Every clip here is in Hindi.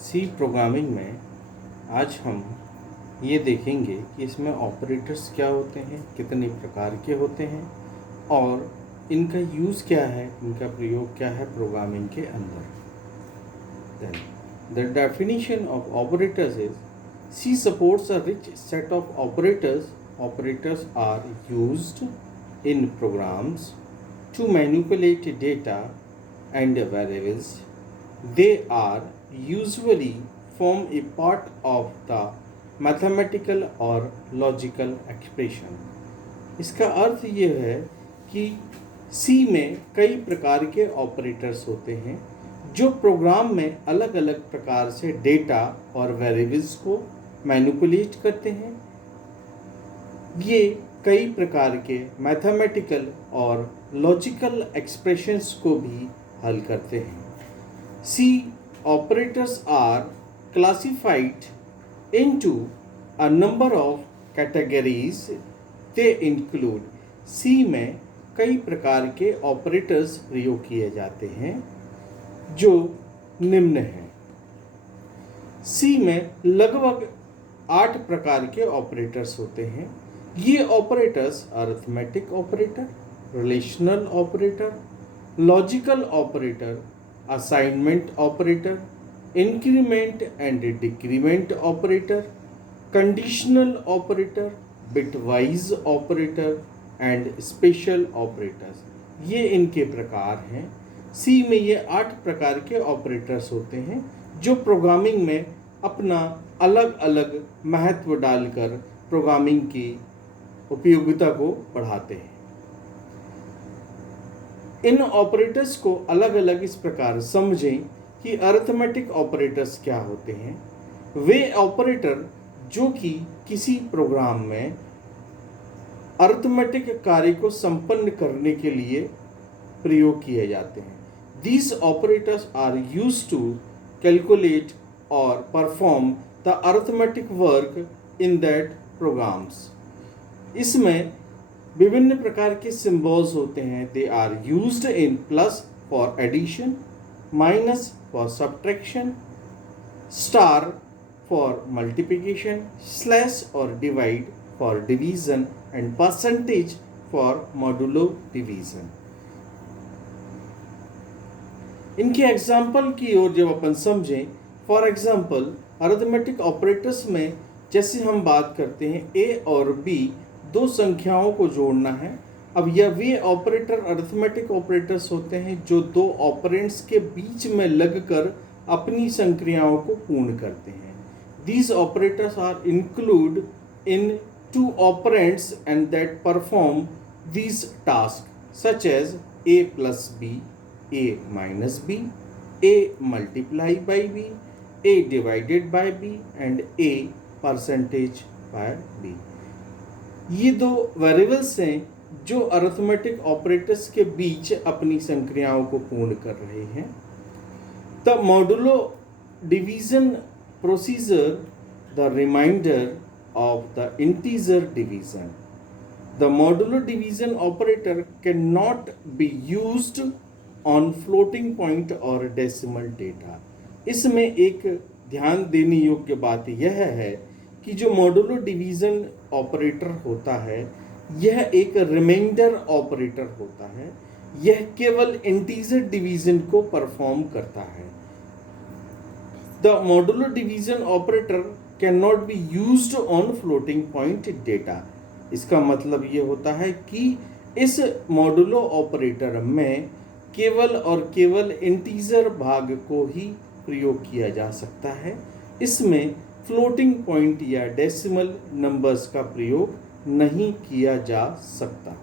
सी प्रोग्रामिंग में आज हम ये देखेंगे कि इसमें ऑपरेटर्स क्या होते हैं, कितने प्रकार के होते हैं और इनका यूज़ क्या है, इनका प्रयोग क्या है प्रोग्रामिंग के अंदर। Then the definition of operators is C supports a rich set of operators. Operators are used in programs to manipulate data and variables. They are usually form a part of the mathematical or logical expression. इसका अर्थ ये है कि C में कई प्रकार के ऑपरेटर्स होते हैं जो प्रोग्राम में अलग अलग प्रकार से डेटा और वेरिएबल्स को मैनिपुलेट करते हैं। ये कई प्रकार के मैथमेटिकल और लॉजिकल एक्सप्रेशंस को भी हल करते हैं। C operators are classified into a number of categories. They include, C में कई प्रकार के ऑपरेटर्स प्रयोग किए जाते हैं जो निम्न हैं। सी में लगभग 8 प्रकार के ऑपरेटर्स होते हैं। ये operators arithmetic operator, relational operator, logical operator, assignment operator, increment and decrement operator, conditional operator, bitwise operator and special operators, ये इनके प्रकार हैं। सी में ये 8 प्रकार के ऑपरेटर्स होते हैं जो प्रोग्रामिंग में अपना अलग अलग महत्व डालकर प्रोग्रामिंग की उपयोगिता को बढ़ाते हैं। इन ऑपरेटर्स को अलग अलग इस प्रकार समझें कि अरिथमेटिक ऑपरेटर्स क्या होते हैं। वे ऑपरेटर जो कि किसी प्रोग्राम में अरिथमेटिक कार्य को संपन्न करने के लिए प्रयोग किए जाते हैं। These operators are used to calculate or perform the arithmetic work in that programs. इसमें विभिन्न प्रकार के सिम्बल्स होते हैं। They are used in plus for addition, minus for subtraction, star for multiplication, slash or divide for division and percentage for modulo division. इनके एग्जाम्पल की ओर जब अपन समझें, फॉर एग्जाम्पल अरिथमेटिक ऑपरेटर्स में जैसे हम बात करते हैं ए और बी, दो संख्याओं को जोड़ना है। अब यह वे ऑपरेटर अरिथमेटिक ऑपरेटर्स होते हैं जो दो ऑपरेंड्स के बीच में लगकर अपनी संक्रियाओं को पूर्ण करते हैं। These operators are include in two operands and that perform these task such as a plus b, a minus b, a multiplied by b, a divided by b and a percentage by b। ये दो वेरिएबल्स हैं जो अरिथमेटिक ऑपरेटर्स के बीच अपनी संक्रियाओं को पूर्ण कर रहे हैं। The modulo division procedure the remainder of the integer division. The modulo division operator can not be used on floating point और डेसिमल डेटा। इसमें एक ध्यान देने योग्य बात यह है कि जो मॉडुलो डिवीज़न ऑपरेटर होता है यह एक रिमाइंडर ऑपरेटर होता है। यह केवल इंटीजर डिवीज़न को परफॉर्म करता है। The modulo division operator can not be used on floating point data. इसका मतलब ये होता है कि इस मॉडुलो ऑपरेटर में केवल और केवल इंटीजर भाग को ही प्रयोग किया जा सकता है। इसमें फ्लोटिंग पॉइंट या डेसिमल नंबर्स का प्रयोग नहीं किया जा सकता।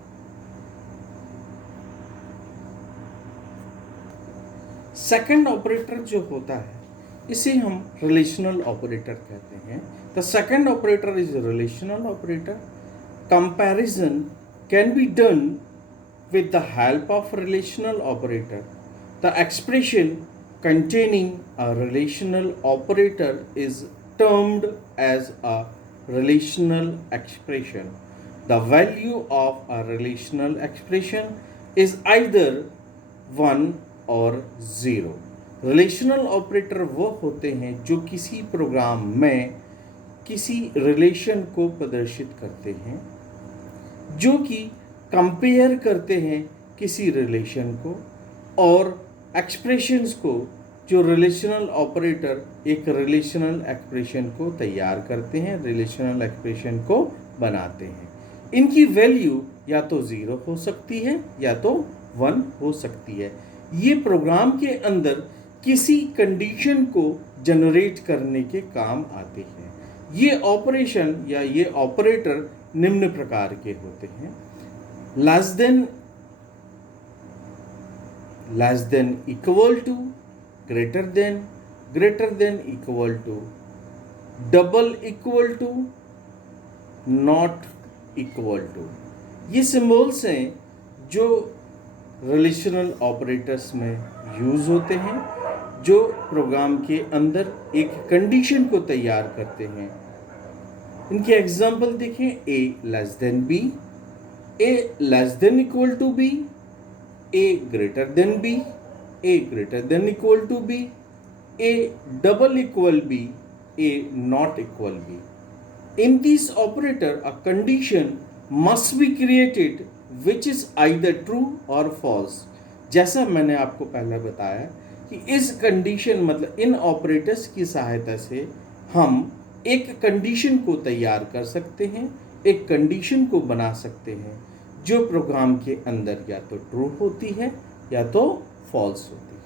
सेकंड ऑपरेटर जो होता है इसे हम रिलेशनल ऑपरेटर कहते हैं। The second operator is relational operator. Comparison can be done with the help of relational operator. The expression containing a relational operator is termed as a relational expression. The value of a relational expression is either 1 or 0. Relational operator वो होते हैं जो किसी प्रोग्राम में किसी रिलेशन को प्रदर्शित करते हैं, जो कि कंपेयर करते हैं किसी रिलेशन को और एक्सप्रेशंस को, जो रिलेशनल ऑपरेटर एक रिलेशनल एक्सप्रेशन को तैयार करते हैं, रिलेशनल एक्सप्रेशन को बनाते हैं। इनकी वैल्यू या तो 0 हो सकती है या तो 1 हो सकती है। ये प्रोग्राम के अंदर किसी कंडीशन को जनरेट करने के काम आते हैं। ये ऑपरेशन या ये ऑपरेटर निम्न प्रकार के होते हैं: less than equal to, greater than equal to, double equal to, not equal to. ये सिंबल्स हैं जो रिलेशनल ऑपरेटर्स में यूज होते हैं, जो प्रोग्राम के अंदर एक कंडीशन को तैयार करते हैं। इनके एग्जाम्पल देखें: a less than b, a less than equal to b, a greater than b, a greater than equal to b, a double equal b, a not equal b. In this operator, a condition must be created which is either true or false. जैसा मैंने आपको पहले बताया कि इस कंडीशन मतलब इन ऑपरेटर्स की सहायता से हम एक कंडीशन को तैयार कर सकते हैं, एक कंडीशन को बना सकते हैं जो प्रोग्राम के अंदर या तो ट्रू होती है या तो फॉल्स होती है।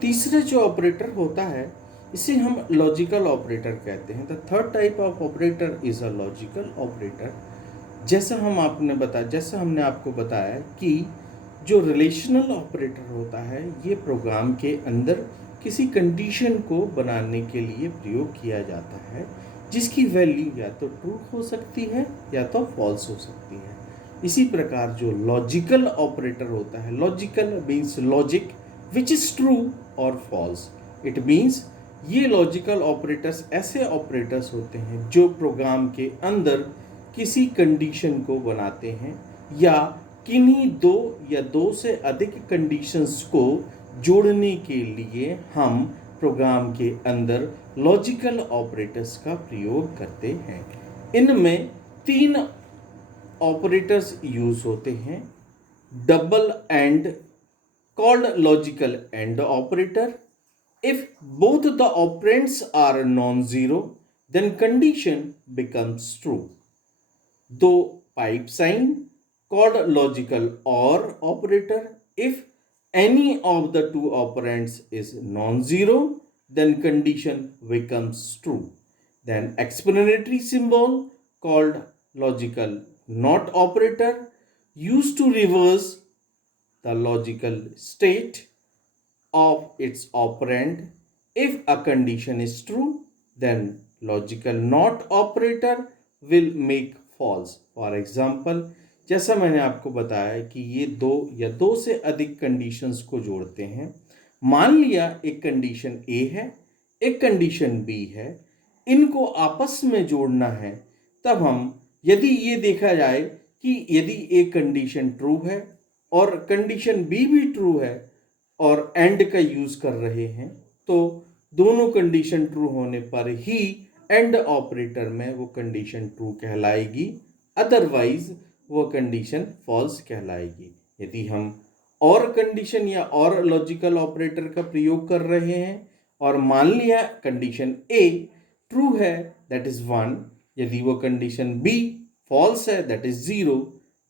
तीसरा जो ऑपरेटर होता है इसे हम लॉजिकल ऑपरेटर कहते हैं। The third type of operator is a logical operator. जैसा हमने आपको बताया कि जो रिलेशनल ऑपरेटर होता है ये प्रोग्राम के अंदर किसी कंडीशन को बनाने के लिए प्रयोग किया जाता है, जिसकी वैल्यू या तो ट्रू हो सकती है या तो फॉल्स हो सकती है। इसी प्रकार जो लॉजिकल ऑपरेटर होता है, logical means logic which is true और फॉल्स। इट मीन्स ये लॉजिकल ऑपरेटर्स ऐसे ऑपरेटर्स होते हैं जो प्रोग्राम के अंदर किसी कंडीशन को बनाते हैं या किन्हीं दो या दो से अधिक कंडीशंस को जोड़ने के लिए हम प्रोग्राम के अंदर लॉजिकल ऑपरेटर्स का प्रयोग करते हैं। इनमें 3 ऑपरेटर्स यूज होते हैं: double and called logical AND operator. If both the operands are non-zero, then condition becomes true. दो pipe sign called logical OR operator. If any of the two operands is non-zero, then condition becomes true. Then explanatory symbol called logical NOT operator used to reverse the logical state of its operand. If a condition is true, then logical NOT operator will make false. For example, जैसा मैंने आपको बताया कि ये दो या दो से अधिक कंडीशंस को जोड़ते हैं। मान लिया एक कंडीशन A है, एक कंडीशन B है, इनको आपस में जोड़ना है। तब हम यदि ये देखा जाए कि यदि एक कंडीशन ट्रू है और कंडीशन बी भी ट्रू है और एंड का यूज कर रहे हैं, तो दोनों कंडीशन ट्रू होने पर ही एंड ऑपरेटर में वो कंडीशन ट्रू कहलाएगी, अदरवाइज वो कंडीशन फॉल्स कहलाएगी। यदि हम और कंडीशन या और लॉजिकल ऑपरेटर का प्रयोग कर रहे हैं और मान लिया कंडीशन ए ट्रू है दैट इज 1, यदि वो कंडीशन बी फॉल्स है दैट इज 0,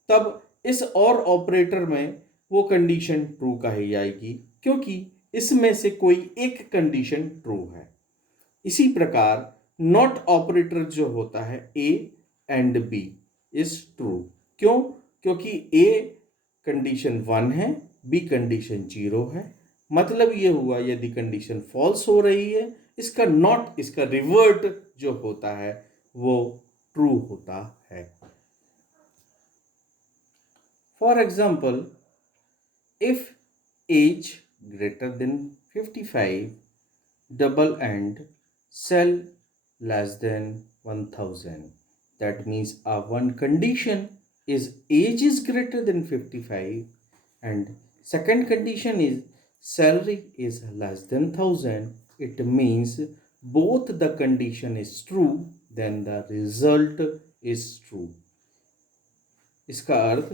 तब इस और ऑपरेटर में वो कंडीशन ट्रू कही जाएगी क्योंकि इसमें से कोई एक कंडीशन ट्रू है। इसी प्रकार नॉट ऑपरेटर जो होता है a and b is true. क्यों? क्योंकि ए कंडीशन 1 है, बी कंडीशन 0 है। मतलब ये हुआ यदि कंडीशन फॉल्स हो रही है, इसका नॉट, इसका रिवर्ट जो होता है वो ट्रू होता है। For example, if age greater than 55, double and cell less than 1000. That means one condition is age is greater than 55 and Second condition is salary is less than 1000. It means both the condition is true, then the result is true. इसका अर्थ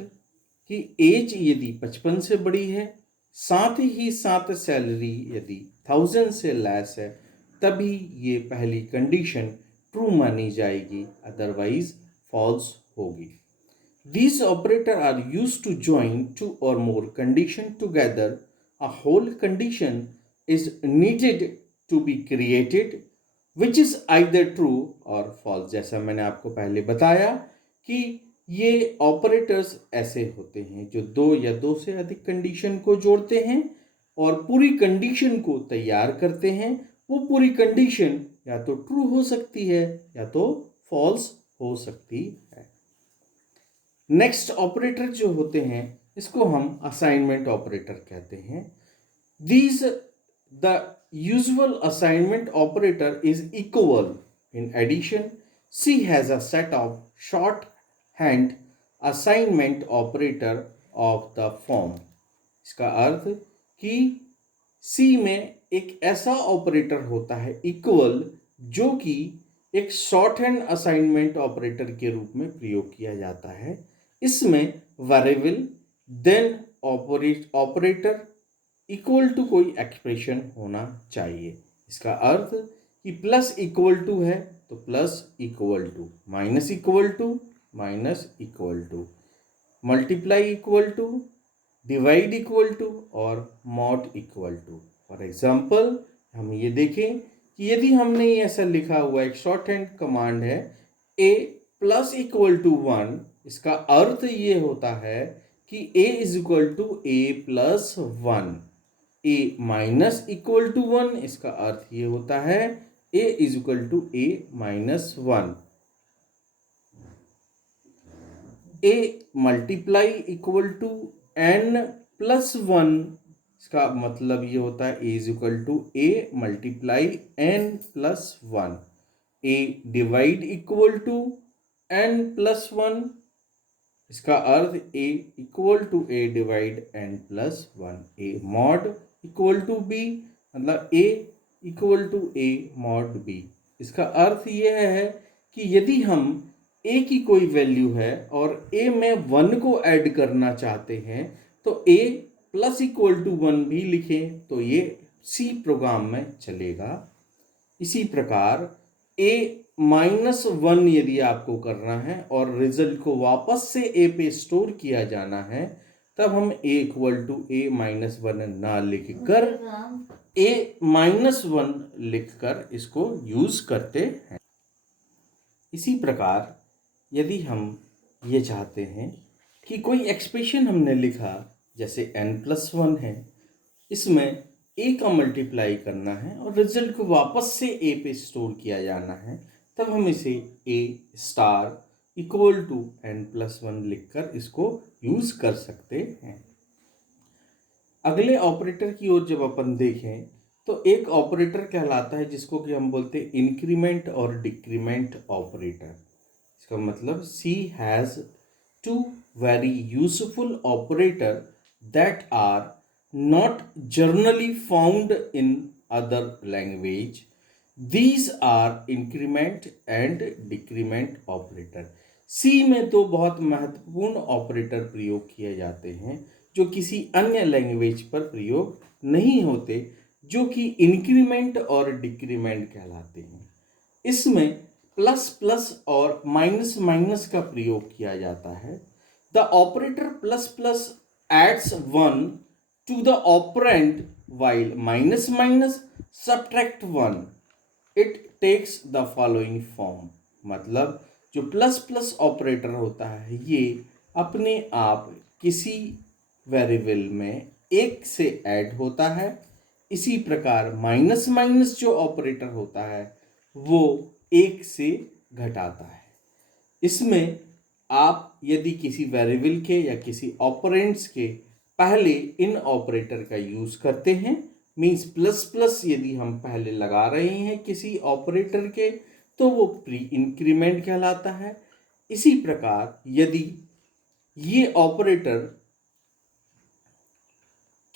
कि एज यदि 55 से बड़ी है, साथ ही साथ सैलरी यदि 1000 से लेस है, तभी ये पहली कंडीशन ट्रू मानी जाएगी, अदरवाइज फॉल्स होगी. These operators are used to join two or more conditions together. A whole condition is needed to be created, which is either true or false. जैसा मैंने आपको पहले बताया कि ये ऑपरेटर्स ऐसे होते हैं जो दो या दो से अधिक कंडीशन को जोड़ते हैं और पूरी कंडीशन को तैयार करते हैं. वो पूरी कंडीशन या तो ट्रू हो सकती है या तो फॉल्स हो सकती है. नेक्स्ट ऑपरेटर जो होते हैं इसको हम असाइनमेंट ऑपरेटर कहते हैं. These the usual assignment operator is equal. In addition, C has a set of short hand assignment operator of the form. इसका अर्थ कि सी में एक ऐसा ऑपरेटर होता है इक्वल, जो कि एक शॉर्ट हैंड असाइनमेंट ऑपरेटर के रूप में प्रयोग किया जाता है. इसमें variable then operator equal to कोई एक्सप्रेशन होना चाहिए. इसका अर्थ कि प्लस इक्वल टू है तो plus equal to, minus equal to minus equal to, multiply equal to, divide equal to और mod equal to. For example हम ये देखें कि यदि हमने ऐसा लिखा हुआ एक शॉर्ट हैंड कमांड है a प्लस इक्वल टू 1, इसका अर्थ ये होता है कि a is equal to a plus 1. a minus equal to 1, इसका अर्थ ये होता है a is equal to a minus 1. a multiply equal to n plus 1, इसका मतलब ये होता है a is equal to a multiply n plus 1. a divide equal to n plus 1, इसका अर्थ a equal to a divide n plus 1. a mod equal to b, मतलब a equal to a mod b. इसका अर्थ यह है कि यदि हम a की कोई वैल्यू है और a में 1 को ऐड करना चाहते हैं तो a प्लस इक्वल टू 1 भी लिखें तो ये C प्रोग्राम में चलेगा. इसी प्रकार a माइनस 1 यदि आपको करना है और रिजल्ट को वापस से a पे स्टोर किया जाना है, तब हम a equal to a minus 1 ना लिख कर a माइनस 1 लिख कर इसको यूज करते हैं. इसी प्रकार यदि हम ये चाहते हैं कि कोई एक्सप्रेशन हमने लिखा जैसे n प्लस 1 है, इसमें a का मल्टीप्लाई करना है और रिजल्ट को वापस से a पे स्टोर किया जाना है, तब हम इसे a star equal to n plus 1 लिखकर इसको यूज कर सकते हैं. अगले ऑपरेटर की ओर जब अपन देखें तो एक ऑपरेटर कहलाता है जिसको कि हम बोलते हैं इंक्रीमेंट और डिक्रीमेंट ऑपरेटर. इसका मतलब C has two very useful operator that are not generally found in other language. These are increment and decrement operator. C में तो बहुत महत्वपूर्ण ऑपरेटर प्रयोग किए जाते हैं जो किसी अन्य लैंग्वेज पर प्रयोग नहीं होते, जो कि इंक्रीमेंट और डिक्रीमेंट कहलाते हैं. इसमें प्लस प्लस और माइनस माइनस का प्रयोग किया जाता है. The operator plus plus adds 1 to the operand while minus minus subtract 1. It takes the following form. मतलब जो प्लस प्लस ऑपरेटर होता है ये अपने आप किसी वेरिएबल में एक से ऐड होता है. इसी प्रकार माइनस माइनस जो ऑपरेटर होता है वो एक से घटाता है. इसमें आप यदि किसी वेरिएबल के या किसी ऑपरेंड्स के पहले इन ऑपरेटर का यूज करते हैं, मीन्स प्लस प्लस यदि हम पहले लगा रहे हैं किसी ऑपरेटर के, तो वो प्री इंक्रीमेंट कहलाता है. इसी प्रकार यदि ये ऑपरेटर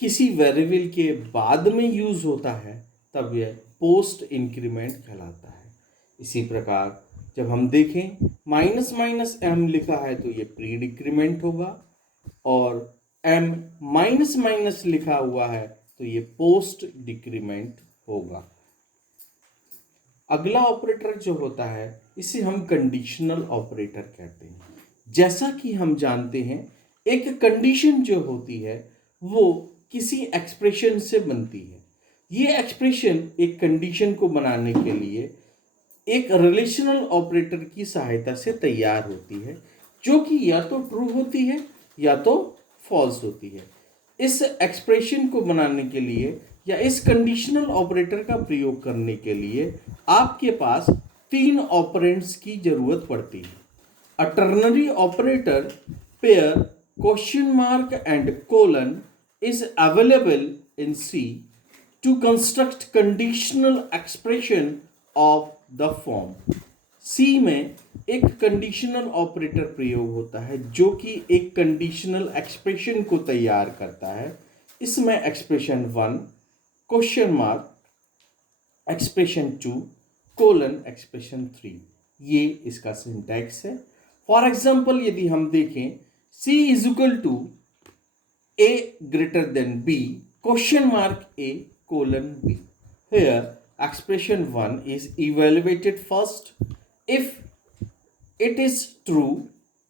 किसी वेरिएबल के बाद में यूज होता है तब यह पोस्ट इंक्रीमेंट कहलाता है। इसी प्रकार जब हम देखें माइनस माइनस एम लिखा है तो ये प्री डिक्रीमेंट होगा, और एम माइनस माइनस लिखा हुआ है तो ये पोस्ट डिक्रीमेंट होगा। अगला ऑपरेटर जो होता है इसे हम कंडीशनल ऑपरेटर कहते हैं। जैसा कि हम जानते हैं एक कंडीशन जो होती है वो किसी एक्सप्रेशन से बनती है। ये एक्सप्रेशन एक कंडीशन को बनाने के लिए एक रिलेशनल ऑपरेटर की सहायता से तैयार होती है, जो कि या तो ट्रू होती है या तो फॉल्स होती है। इस एक्सप्रेशन को बनाने के लिए या इस कंडीशनल ऑपरेटर का प्रयोग करने के लिए आपके पास 3 ऑपरेंड्स की जरूरत पड़ती है। A ternary operator pair question mark and colon is available in C to construct conditional expression of the form। C में एक कंडीशनल ऑपरेटर प्रयोग होता है जो कि एक कंडीशनल एक्सप्रेशन को तैयार करता है। इसमें expression 1 question mark, expression 2 colon, expression 3, ये इसका सिंटैक्स है। फॉर एग्जाम्पल यदि हम देखें C is equal to A greater than B question mark A colon B। Here expression 1 is evaluated first. If it is true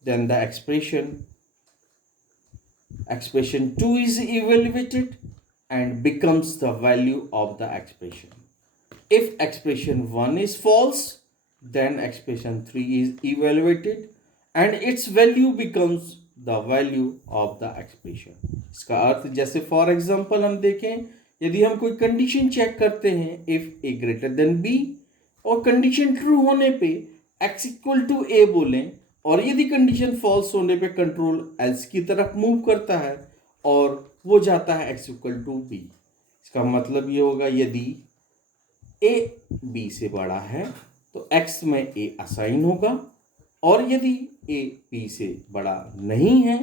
then the expression 2 is evaluated and becomes the value of the expression. If expression 1 is false then expression 3 is evaluated and its value becomes the value of the expression. इसका अर्थ जैसे फॉर एग्जाम्पल हम देखें यदि हम कोई कंडीशन चेक करते हैं if A greater than B और कंडीशन ट्रू होने पे एक्स इक्वल टू ए बोलें, और यदि कंडीशन फॉल्स होने पे कंट्रोल एल्स की तरफ मूव करता है और वो जाता है एक्स इक्वल टू बी। इसका मतलब ये होगा यदि ए बी से बड़ा है तो एक्स में ए असाइन होगा, और यदि ए बी से बड़ा नहीं है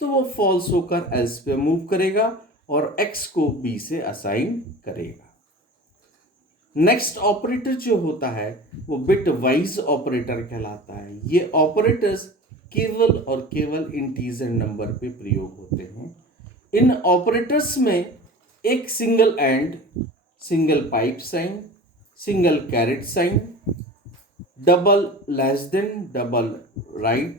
तो वो फॉल्स होकर एल्स पे मूव करेगा और एक्स को बी से असाइन करेगा। नेक्स्ट ऑपरेटर जो होता है वो बिट वाइज ऑपरेटर कहलाता है। ये ऑपरेटर्स केवल और केवल इंटीजर नंबर पे प्रयोग होते हैं। इन ऑपरेटर्स में एक single and, single pipe sign, single caret sign, double less than, double right,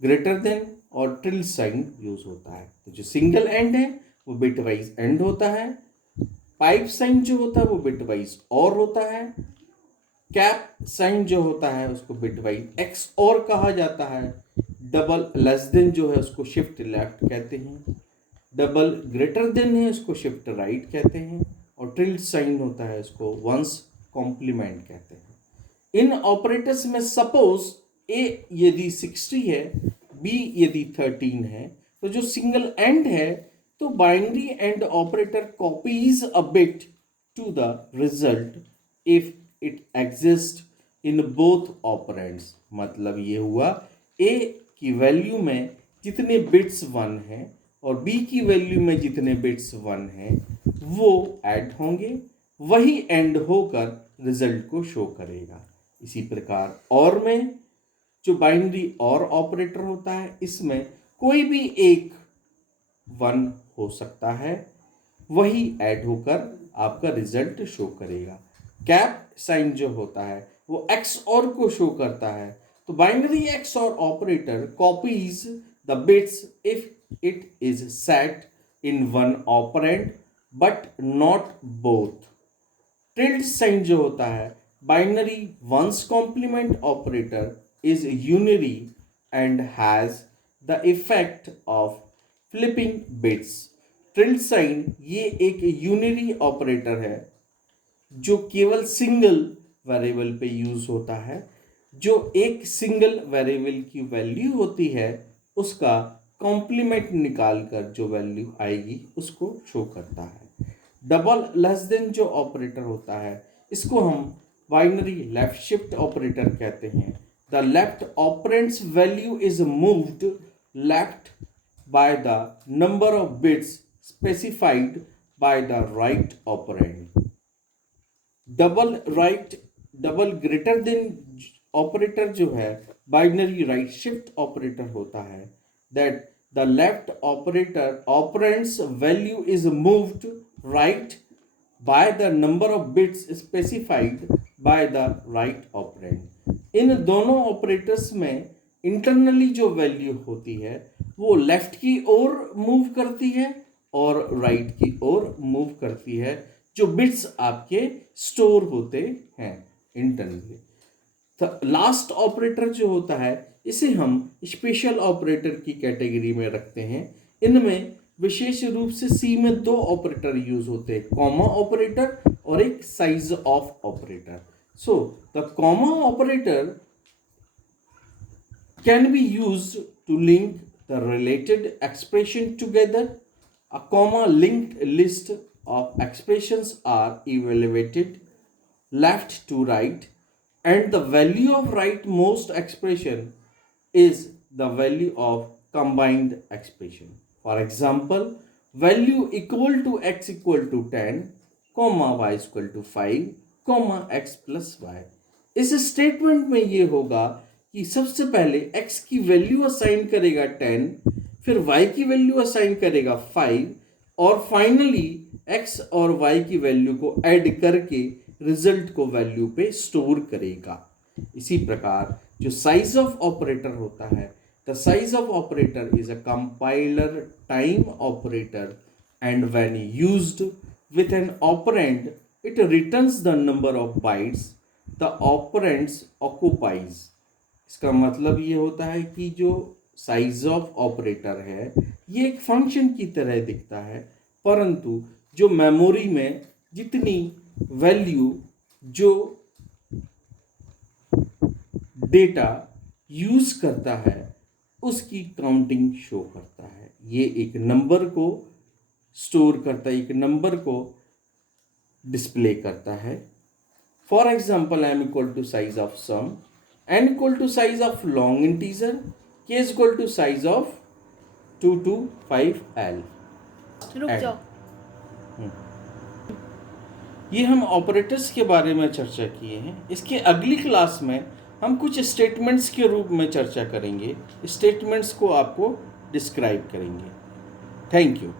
greater than और ट्रिल साइन यूज होता है। तो जो सिंगल एंड है वो बिट वाइज एंड होता है, पाइप साइन जो होता है वो बिट वाइज और होता है, कैप साइन जो होता है उसको बिट वाइज एक्स और कहा जाता है, डबल लेस देन जो है उसको शिफ्ट लेफ्ट कहते हैं, डबल ग्रेटर देन है उसको शिफ्ट राइट कहते हैं, और ट्रिल साइन होता है उसको वंस कॉम्प्लीमेंट कहते हैं। इन ऑपरेटर्स में सपोज ए यदि 60 है, बी यदि 13 है, तो जो सिंगल एंड है तो binary and operator copies a bit to the result if it exist in both operands. मतलब ये हुआ ए की वैल्यू में जितने बिट्स 1 हैं और बी की वैल्यू में जितने बिट्स 1 हैं वो ऐड होंगे, वही एंड होकर रिजल्ट को शो करेगा। इसी प्रकार और में जो बाइनरी और ऑपरेटर होता है इसमें कोई भी एक 1 हो सकता है, वही ऐड होकर आपका रिजल्ट शो करेगा। कैप साइन जो होता है वो एक्स और को शो करता है, तो binary XOR operator copies the bits if it is set in one operand but not both. Tilde sign जो होता है binary ones complement operator is unary and has the effect of flipping bits। tilde sign ये एक यूनरी ऑपरेटर है जो केवल सिंगल वेरिएबल पे यूज होता है। जो एक सिंगल वेरिएबल की वैल्यू होती है उसका कॉम्प्लीमेंट निकालकर जो वैल्यू आएगी उसको शो करता है। डबल लेस देन जो ऑपरेटर होता है इसको हम बाइनरी लेफ्ट शिफ्ट ऑपरेटर कहते हैं। The left operands value is moved left by the number of bits specified by the right operand. Double greater than operator जो है बाइनरी राइट शिफ्ट ऑपरेटर होता है, that the left operator operands value is moved right by the number of bits specified by the right operand. इन दोनों ऑपरेटर्स में इंटरनली जो वैल्यू होती है वो लेफ्ट की ओर मूव करती है और राइट की ओर मूव करती है, जो बिट्स आपके स्टोर होते हैं इंटरनली। तो लास्ट ऑपरेटर जो होता है इसे हम स्पेशल ऑपरेटर की कैटेगरी में रखते हैं। इनमें विशेष रूप से सी में दो ऑपरेटर यूज होते हैं, कॉमा ऑपरेटर और एक size of operator. So the comma operator can be used to link the related expression together. A comma linked list of expressions are evaluated left to right, and the value of rightmost expression is the value of combined expression. For example, value equal to x equal to 10, comma y equal to 5, comma x plus y. इस स्टेटमेंट में ये होगा कि सबसे पहले x की वैल्यू असाइन करेगा 10, फिर y की वैल्यू असाइन करेगा 5, और फाइनली x और y की वैल्यू को ऐड करके रिजल्ट को वैल्यू पे स्टोर करेगा। इसी प्रकार जो साइज ऑफ ऑपरेटर होता है, the size of operator is a compiler time operator, and when used with an operand it returns the number of bytes the operands occupies. इसका मतलब ये होता है कि जो साइज ऑफ ऑपरेटर है ये एक फंक्शन की तरह दिखता है, परंतु जो मेमोरी में जितनी वैल्यू जो डेटा यूज करता है उसकी काउंटिंग शो करता है। ये एक नंबर को स्टोर करता है, एक नंबर को डिस्प्ले करता है। For example m equal to size of sum, n equal to size of long integer, k equal to size of 2 to 5l। रुक जाओ। ये हम ऑपरेटर्स के बारे में चर्चा किए हैं। इसके अगली क्लास में हम कुछ स्टेटमेंट्स के रूप में चर्चा करेंगे, स्टेटमेंट्स को आपको डिस्क्राइब करेंगे। Thank you.